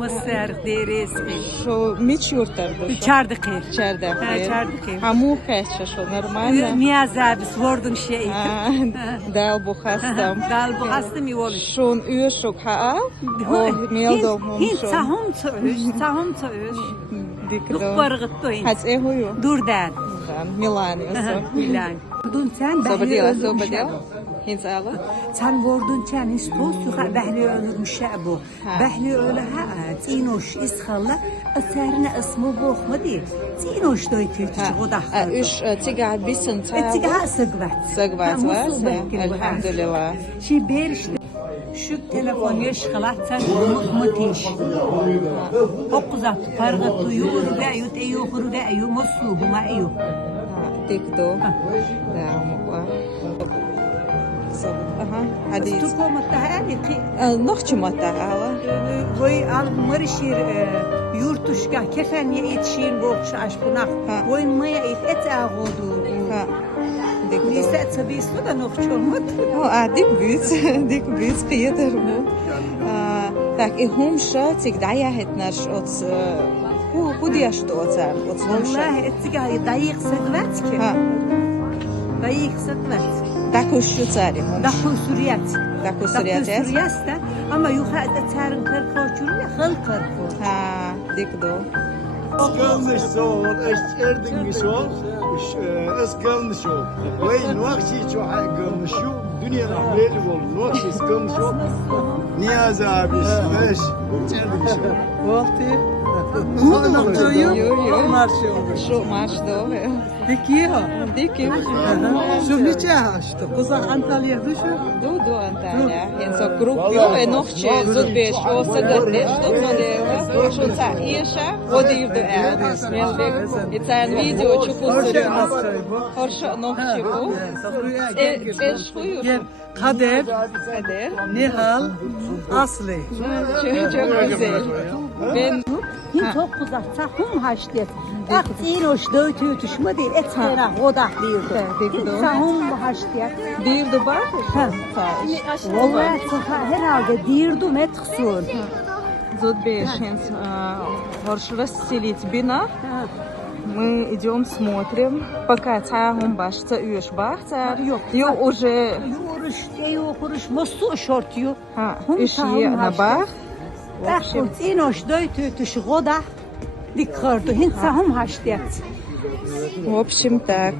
Мусор дээрээс Шо мич юртар bu? чардыкыр. İçeride. Чардыкыр. Hamu kaçça şu нормально? Миязабис вордун şey. Dal bu hastam. Dal bu hastım yoluş. Şun üyüşük ha? O miyel Hin sahum çoğuş. Dikdo. Luqbarıqıtdı hin. Haç ehuyu. Durdan. Milan yosu. Milan. Dun sen Sobadila, sobadila. Hins ala. Sen vurdun sen istos yuha behli ölürmüş bu. Behli öyle ha. Tinoş iskhalla asarına ismi boğma değil. Tinoş doytuytu o da. Üç tiga bisin ta. Tiga sıgvat. Sıgvat var. Elhamdülillah. Şey bir işte. Şu telefon yaşkılatsan mıkmıtiş. Okuzat pargatı yuğuru gayut yuğuru gayu musuhu mayu. Dikdo. Aha, hadi. Tukomatta hali ki. Noch çumata ala. Voy al marişir yurtuşka kefenye etşin boğuş aşkına. Voy maya et ağodu. Ha. Dikdo. Nisa tabislo da noch çomut. Dik büyüt kıyıdır bu. Tak ihumşa tik daya hetnaş ot. Bu diyaş da otar. Vallahi ettiga dayık sıkvat ki. Dayık sıkvat. Dakuş şu tari. Dahu suriyat. Dakuş suriyat. Suriyasta ama yukarıda tarım kırkoçunu ya hıl kırko. Ha, dikdo. Kalmış sol, erdingi sol, es kalmış ol. Vay nuakşi çok kalmış şu, dünyanın belli oldu. Nuakşi es kalmış ol. Niyazi abi, eş, erdingi sol. Vakti. Şu marş da. Dikiyor. Dikim. Şu niçe açtı? Kızak Antalya'da şu. Du Antalya. En så grupp jo nochche zudbeş o sagatleş do şu ta işe o değil de smeldik. İtan video çukursuyor. Horşa nohçe bu. Beş buyur. Kader, Kader. Nihal, Aslı. Çok güzel. Ben Hin çok kuzak sahum haştet. Bak inoş döytütüşme değil et sera odaklıydı. Sahum haştet. bir de bak. Vallahi herhalde dirdu metxsun. Зудбеш, Хорш расселить бина. Мы идем, смотрим. Пока цахум башца üyeş bahçer. Yok уже. Yokuruş mosu şortyu. İşi na bak. Bak inoş döytütüş oda. Dikkatli hin sahum haştet. В общем, так.